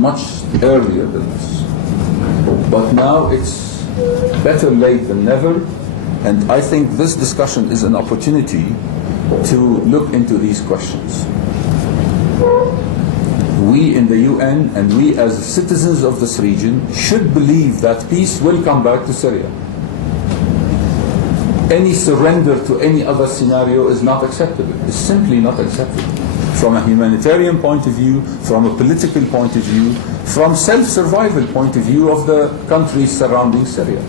much earlier than this. But now it's better late than never, and I think this discussion is an opportunity to look into these questions. We in the UN and we as citizens of this region should believe that peace will come back to Syria. Any surrender to any other scenario is not acceptable. It's simply not acceptable. From a humanitarian point of view, from a political point of view, from self-survival point of view of the countries surrounding Syria.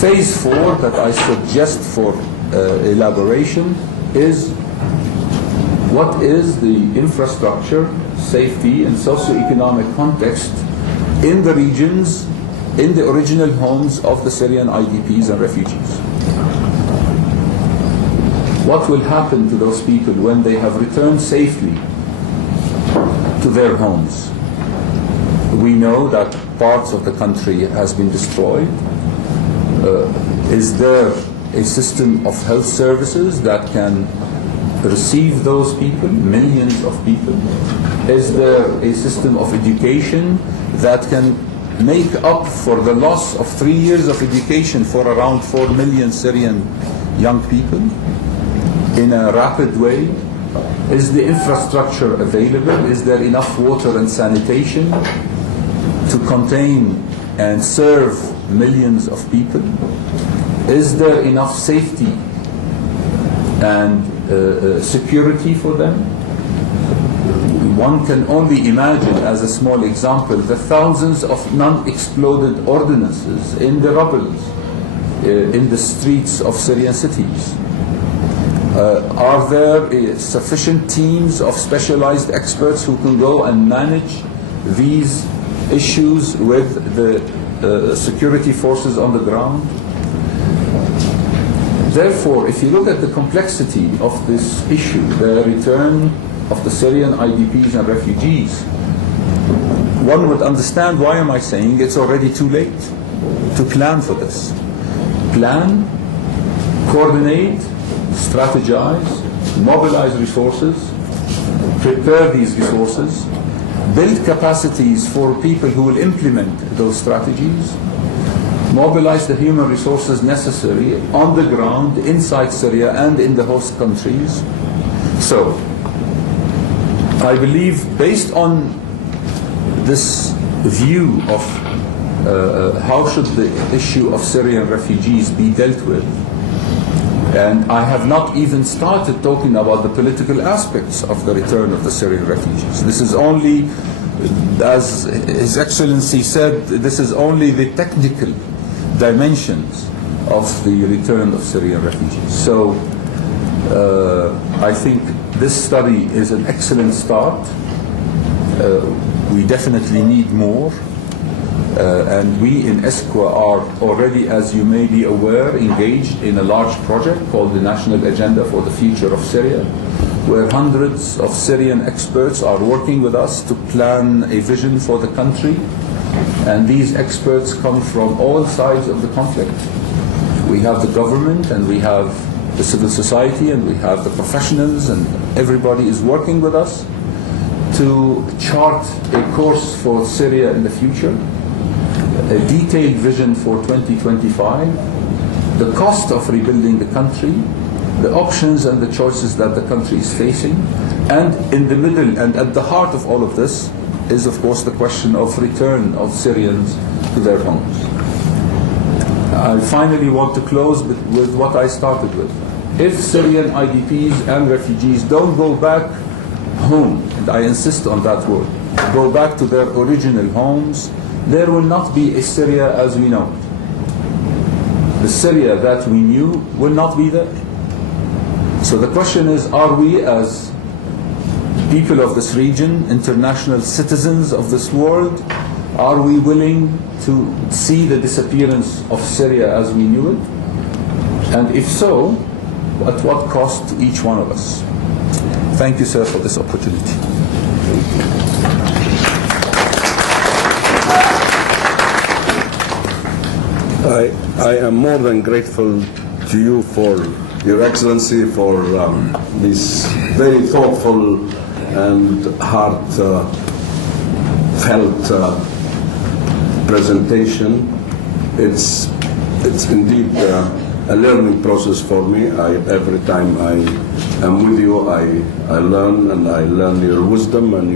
Phase 4 that I suggest for elaboration is what is the infrastructure, safety and socio-economic context in the regions, in the original homes of the Syrian IDPs and refugees. What will happen to those people when they have returned safely to their homes? We know that parts of the country has been destroyed. Is there a system of health services that can receive those people, millions of people? Is there a system of education that can make up for the loss of 3 years of education for around 4 million Syrian young people in a rapid way? Is the infrastructure available? Is there enough water and sanitation to contain and serve millions of people? Is there enough safety and security for them? One can only imagine, as a small example, the thousands of non-exploded ordnances in the rubble in the streets of Syrian cities. Are there sufficient teams of specialized experts who can go and manage these issues with the security forces on the ground? Therefore, if you look at the complexity of this issue, the return of the Syrian IDPs and refugees, one would understand why am I saying it's already too late to plan for this. Plan, coordinate, strategize, mobilize resources, prepare these resources, build capacities for people who will implement those strategies, mobilize the human resources necessary on the ground inside Syria and in the host countries. So, I believe based on this view of how should the issue of Syrian refugees be dealt with, and I have not even started talking about the political aspects of the return of the Syrian refugees. This is only, as His Excellency said, this is only the technical dimensions of the return of Syrian refugees. So I think this study is an excellent start. We definitely need more. And we in ESCWA are already, as you may be aware, engaged in a large project called the National Agenda for the Future of Syria, where hundreds of Syrian experts are working with us to plan a vision for the country. And these experts come from all sides of the conflict. We have the government, and we have the civil society, and we have the professionals, and everybody is working with us to chart a course for Syria in the future, a detailed vision for 2025, the cost of rebuilding the country, the options and the choices that the country is facing, and in the middle and at the heart of all of this is, of course, the question of return of Syrians to their homes. I finally want to close with what I started with. If Syrian IDPs and refugees don't go back home, and I insist on that word, go back to their original homes, there will not be a Syria as we know it. The Syria that we knew will not be there. So the question is, are we as people of this region, international citizens of this world, are we willing to see the disappearance of Syria as we knew it? And if so, at what cost to each one of us? Thank you, sir, for this opportunity. I am more than grateful to you for Your Excellency for this very thoughtful and heartfelt presentation. It's indeed a learning process for me. Every time I am with you, I learn, and I learn your wisdom and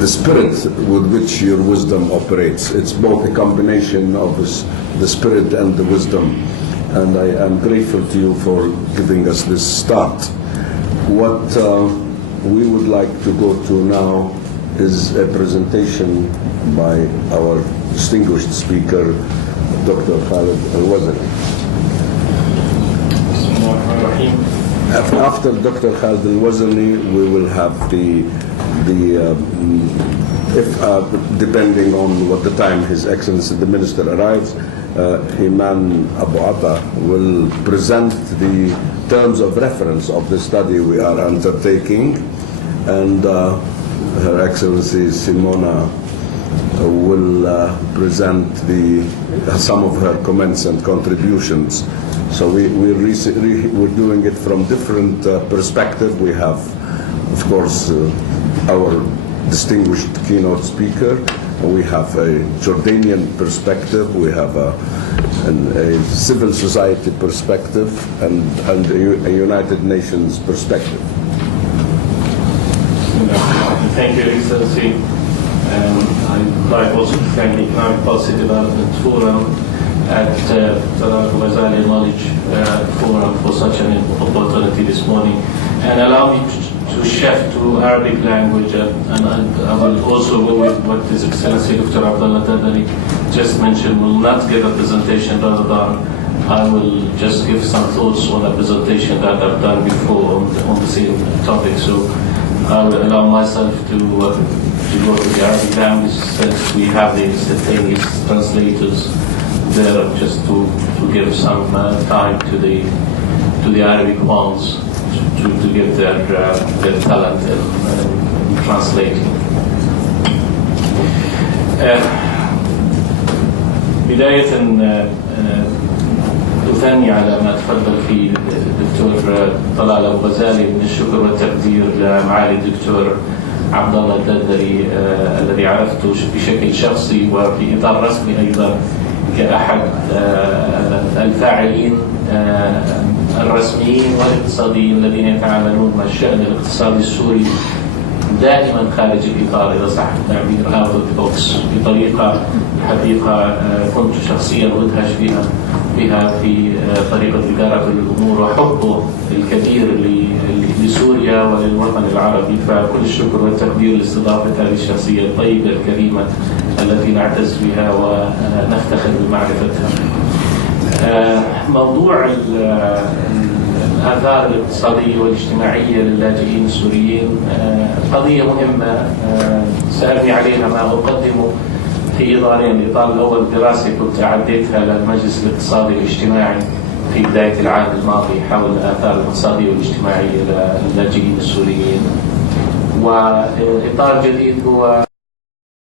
the spirit with which your wisdom operates. It's both a combination of the spirit and the wisdom, and I am grateful to you for giving us this start. What we would like to go to now is a presentation by our distinguished speaker, Dr. Talal Abu-Ghazaleh. After Dr. Talal Abu-Ghazaleh, we will have depending on what the time His Excellency the Minister arrives, Iman Abu Atta will present the terms of reference of the study we are undertaking, and Her Excellency Simona will present some of her comments and contributions. So we're doing it from different perspectives. We have, of course, our distinguished keynote speaker. We have a Jordanian perspective. We have a civil society perspective and a United Nations perspective. Thank you, Excellency. I'd like also to thank the Economic Policy Development Forum at Talal Abu-Ghazaleh Knowledge Forum for such an opportunity this morning. And allow me to shift to Arabic language, and I will also go with what His Excellency Dr. Abdullah Dadari just mentioned. Will not give a presentation rather than I will just give some thoughts on a presentation that I've done before on the same topic. So I will allow myself to go to the Arabic language, since we have the instantaneous translators there, just to give some time to the Arabic ones to give their talent in translating. بداية أثني على ما تفضل فيه الدكتور طلال أبو-غزالي من الشكر والتقدير لمعالي الدكتور عبد الله الدادري الذي عرفته بشكل شخصي وفي إطار رسمي أيضا كأحد الفاعلين الرسميين والاقتصاديين الذين يتعاملون مع الشأن الاقتصادي السوري دائما خارج الإطار، إذا صح التعبير، out of the box، بطريقة حقيقة كنت شخصيا أدهش بها في طريقة إدارة الأمور وحبه الكبير لسوريا وللوطن العربي. فكل الشكر والتقدير لاستضافة هذه الشخصية الطيبة الكريمة التي نعتز بها ونفتخر بمعرفتها. موضوع الآثار الاقتصادية والاجتماعية للاجئين السوريين قضية مهمة سأبني عليها ما أقدمه في إطارين. الإطار الأول دراسة كنت أعديتها للمجلس الاقتصادي والاجتماعي في بداية العام الماضي حول الآثار الاقتصادية والاجتماعية للاجئين السوريين، وإطار جديد هو